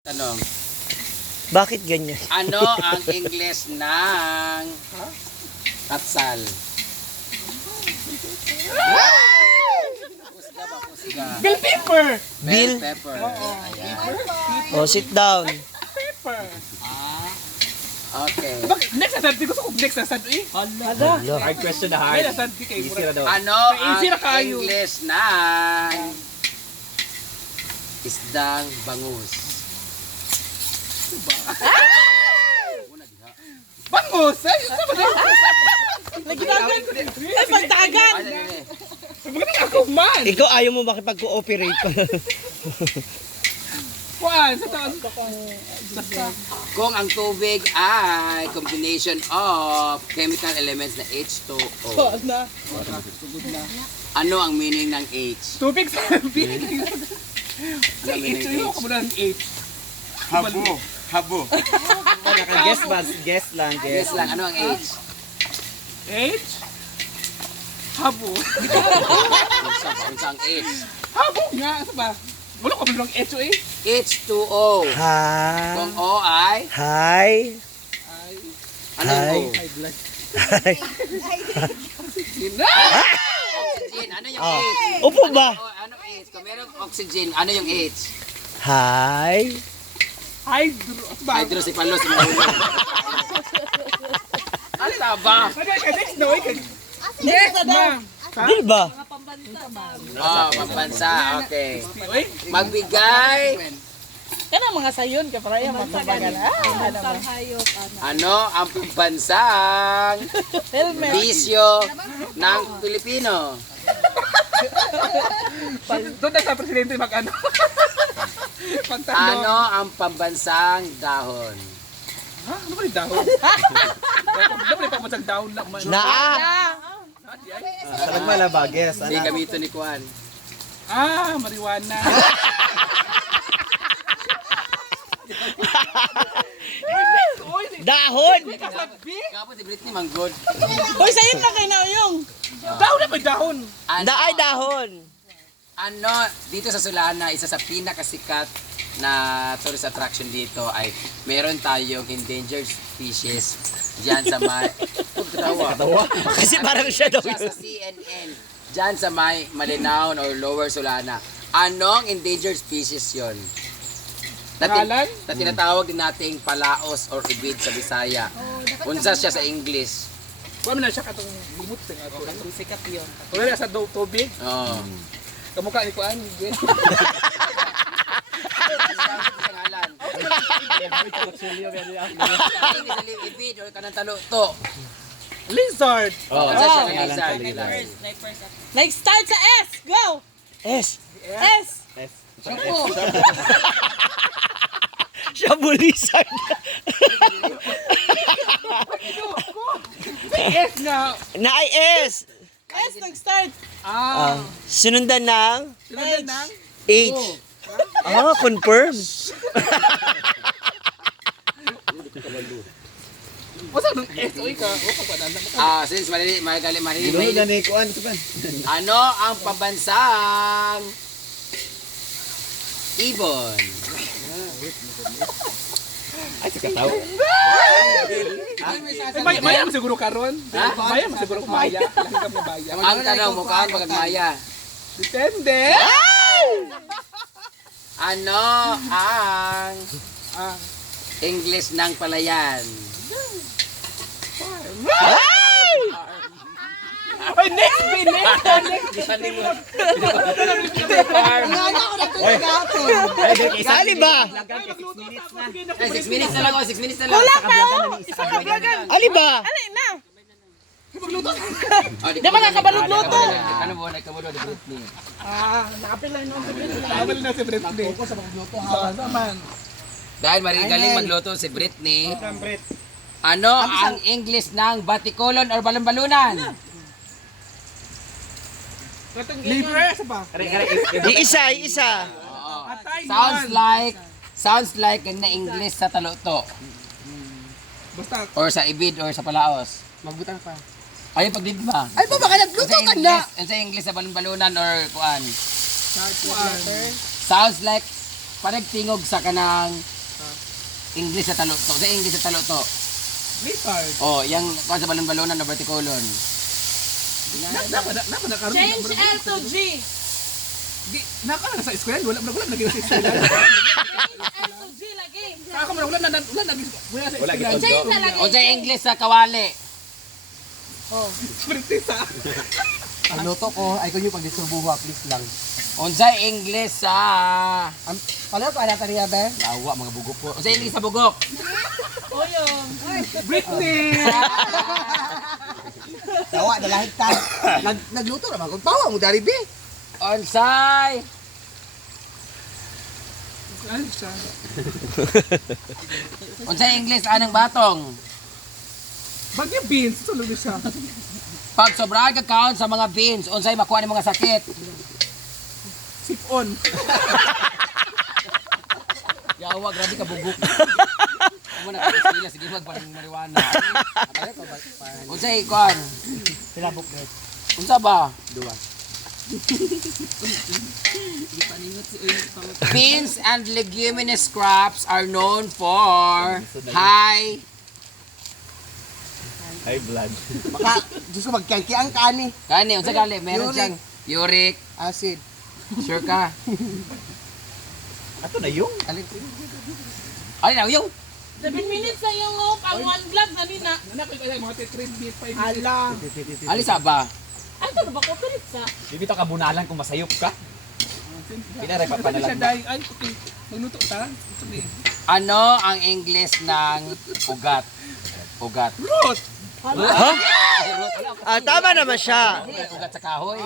Tanong, Bakit ganyan? ano ang Ingles ng katsal? Pusga ba? Pusga. Bell pepper! Bell Bill? pepper. Ayan. Oh, sit down. Pepper! Okay. Bakit? Next na sadti. Gusto ko next na sadti. Hala. Hello. Hard question na Ay, hard. na sadti kayo. Easy na daw. Ano Easy na ang kayo. Ingles ng isdang bangus? Una diha. Bangus! Ay, ano ba na? Nagdagan ko din. Ay, pagdagan! Ano din eh? Bakit ako man? Ikaw ayaw mo makipag-cooperate. Kuan, sa taas. Kung ang tubig ay combination of chemical elements na H2O, Na. ano ang meaning ng H? Tubig sa big. Ano ang meaning Ito ng yung H? ako ng 8. Habo. Guess ba? Guess lang, guess. Guess lang, ano ang H? 8? Habo. Unsa ang H? Habo nga. Ano ba? Wala ko bilang 8 eh. H2O. Ha? Kung O ay, Hi. ano yung O? Hi. Oxygen. Ano yung Oh. H? Upo ba? O, ano H? Kung merong oxygen, ano yung H? Hi. Hydro. Ano ba? Hydrocephalus. Ano na ba? Ano ka next na? Next na. Bill ba? Oh, pambansa. Okay. Uy. Magbigay. Kana mga sayon ka para yung magpapagal. Ano ang pambansang Helmet. bisyo ng Pilipino? Doon na sa presidente mag-ano. Pagtanong. Ano ang pambansang dahon? Ha? Ano ba yung dahon? Ano ba yung pagmasang dahon lang man? Naa. Sa nagmala ba? Guess. Hindi Ano? gamito ni Kwan. Ah, marijuana. Dahon. Kapag si Britney manggod. Hoy, sayon na kay na yung. Dahon na ba yung dahon? Ano, Daay dahon. ano, dito sa Sulana, isa sa pinakasikat na tourist attraction dito ay meron tayong endangered species diyan sa may Tawa. Kasi parang siya daw Siya yun. sa CNN diyan sa may Malinaw or Lower Sulana. Anong endangered species 'yon? Pangalan? Na tinatawag din nating palaos or ibid sa Bisaya. Unsa siya sa English? Kuha mo na siya katong lumot sa nga. Sikat yun. Wala na sa tubig. Oh. Kamukha ni Kuan. Ibid or kanang taluto. Lizard. Oh, Unsa siya pangalan sa sa lizard? Like start sa S. Go. S. S. Siya bulisan. S nga. Naay S. S nag-start. Ah. Sinundan ng Sinundan ng? H. Ah, confirm. What's up ng S? Uy ka. Wala pa na. Since marili, Ginunod na ni Kuan. Ito pa. ano ang pambansang ibon? Ay, sikataw. Maya mo siguro karon. Ha? Maya mo siguro maya. Lang ka mo maya. Ang tanong mo kaan pagmaya. Depende. Ano ang Ah. English ng palayan? Ay, next be next. Ay, dek, isa. Dali ba? Ay, 6 minutes na lang. 6 minutes na lang. Kulang pa oh. Isa ka vlogan. Ali ba? Ali na. Oh, Di ba kakabalog-luto? Ano mo? Nagkabulo ni Britney. Ah, nakapil lang nung nakapil na si Britney. Ako sa pagluto ha. Naman. Dahil marigaling magluto si Britney, ano ang English ng batikolon or balon-balunan? Libre sa pa. Iisa, isa. Sounds like na English sa taluto Basta or sa ibid or sa palaos. magbutang pa. Ay pagdigma. Ay, baka nagluto ka na. Sa English sa balon-balunan or kuan. Kuan. Sounds like panagtingog sa kanang English sa talo to. Sa English sa talo to. Retard. Oh, yang kuan sa balon-balonan na verticolon. Napadakarun. Change L to G. Naka na sa eskwela, wala lagi sa eskwela. Change L to G lagi. Ako man wala na lagi wala sa Wala eskwela. gito. Change na lagi. O sa English sa kawali. Prinsesa. Ang luto ko, ay ko yung pag-distribuha, please lang. Unsa English sa Paano ko anak niya, be? lawa mga bugok po. Unsa English sa bugok? Oyong. Britney. Tawa, dalahit ta. Nagluto naman, kung tawa mo, dari, be. Unsay Ano siya? unsay English anang batong? Bagya beans, sulod na siya. Pag sobra ka kaon sa mga beans, unsay makuha ni mga sakit? Sip-on. Yawa, grabe ka bugok. Amo na ka sige magparing marijuana. Unsay kuan? Pinabok na. Unsa ba? Dua. Beans and leguminous crops are known for high High blood. Maka, Diyos ko, magkangki ang kani. kani unsa gali meron Uric. siyang uric. Acid. Sure ka? Ato na yung. Alin. Ay na yung 7 minutes na yung hope. Ang one vlog na din na. Anak ko kaya mga 3 beef 5 Ala. alisa ba? Ano na ba ko pilit sa? Bibito ka bunalan kung masayop ka. Pinaray pa siya panalag. dahil ay okay. Magluto ta. Sabi. Ano ang English ng ugat? Ugat. Root. Ah, tama naman siya. Ugat sa kahoy.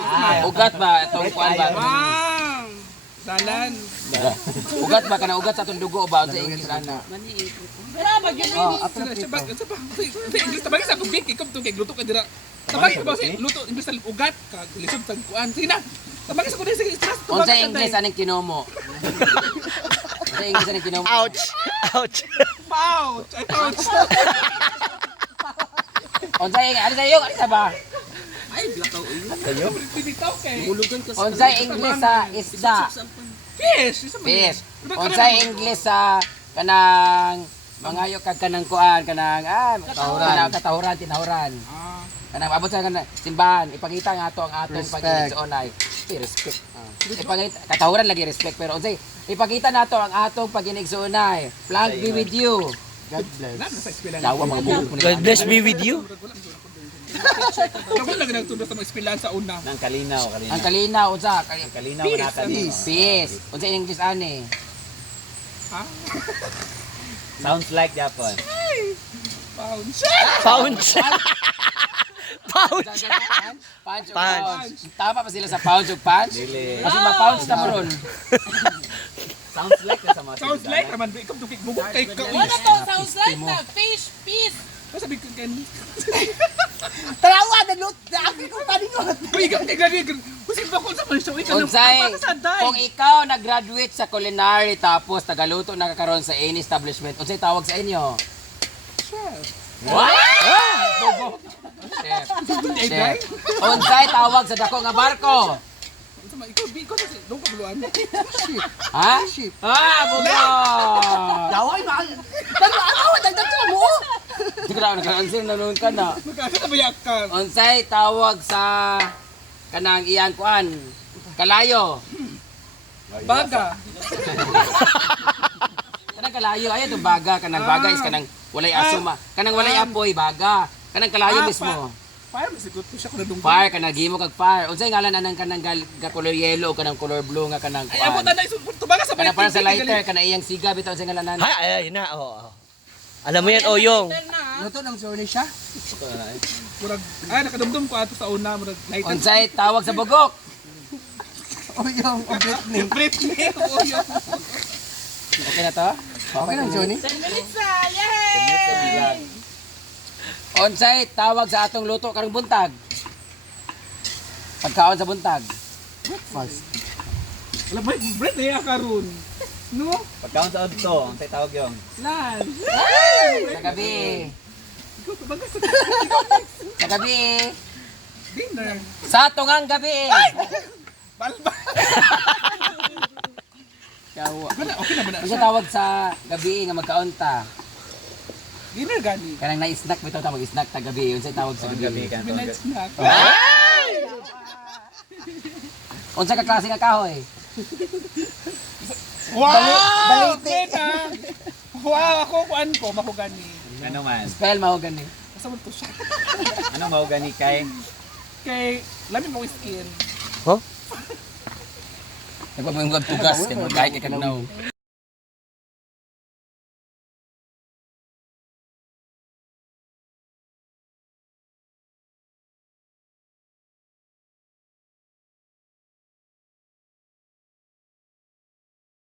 Ugat ba itong kuan ba? Wow. Dalan. Ugat ba kana ugat sa itong dugo ba sa English ana? Pero bagyan na Oh, Sa ba? Sa English tabagi sa tubig ikaw to kay luto ka dira. Tabagi ba sa luto imbes sa ugat ka lisod sa kuan. Sige na. Tabagi sa kuno sige stress. Unsa English anong kinomo? Unsa English anong kinomo? Ouch! Ouch! Pouch. Ay pouch. Unsa ano sa iyo? Ano sa ba? Bibitaw kay. Unsa English sa isda? Fish. Isa man. Fish. Unsa English sa kanang mangayo kag kanang kuan kanang katahuran tinahuran. Kanang abot sa kanang simbahan ipakita nga ato ang atong Respect. pag-igsoonay. Respect. Ipakita katahuran lagi respect pero unsay ipakita nato ang atong pag-igsoonay. Flag be with you. God bless. Wala na sa eskwela. Dawa mga bugok mo God bless be with you. Ako lang nagtudlo sa mga eskwelahan sa una. Nang kalinaw, Ang kalinaw. kalinaw unsa? Ang kalinaw manatan. Peace. Unsa in English ani? Ha? Sounds like Japan. Pouch. Pounds. Pounds. Punch o Punch. pounds. Tama pa sila sa pounds o punch? Dili. Kasi ma-pounds na mo ron. Sounds like na sa mga Sounds like naman ikaw to bugok kay ka. Ano to sounds like na? Fish, fish. Sabi ko kan. Tawa, nagluto. Aki ko, taningot. Uy, ikaw kay gani. Usin ba ko sa man show ikaw. Unsay, Sa kung day. ikaw nag-graduate sa culinary tapos tagaluto na kakaroon sa any establishment, unsay tawag sa inyo? What? Chef. Chef. Unsay tawag sa dako nga barko? Ikaw bi ko sa dong kabuluan. Ha? Bugo! Tawa, mahal. Ano, dagdag mo. Hindi ko na nag-answer na noon ka na. Magkasa ka bayak ka. Unsay tawag sa kanang iyan kuan? Kalayo. Baga. Kanang kalayo ayo to baga kanang baga is kanang walay asuma. Kanang walay apoy baga. Kanang kalayo mismo. Fire masigot ko siya kung nadunggan. Fire kanang gimo kag fire. Unsay ngalan anang kanang ga color yellow o kanang color blue nga kanang Ay, amo kuan. tanay tubaga sa Kanang para sa lighter kanang iyang siga bitaw unsay ngalan nan. Ay, yun na. Oo. Alam mo yan, Oyong. Luto ng sorry siya. Murag nakadumdum ko ato sa una murag light. Unsay tawag sa bugok? O yung Britney. Britney. Oh, yun. Okay na to? Okay lang, Johnny. 10 minutes na. Yay! Unsay tawag sa atong luto karong buntag? Pagkaon sa buntag. Breakfast. Wala ba Britney karon. No? Pagkaon sa udto, ang tawag yung. Lan. Sa gabi. Ikaw tubaga sa Sa gabi. dinner. Sa tungang gabi. Balba. Kawa. Okay na ba na Ang siya? tawag sa gabi nga magkaunta. Dinner gani. Kanang na-snack bitaw tawag snack ta gabi. Unsay tawag sa gabi? Midnight snack. Unsa ka klase nga kahoy? Wow! Beta! Wow, ako kuan ko, mahogani. Ano man? Spell mao gani. Basta mo to siya. Ano mao gani kay? Kay, lamin mo skin. Nagpapangugag tugas kay magkait kay kanaw.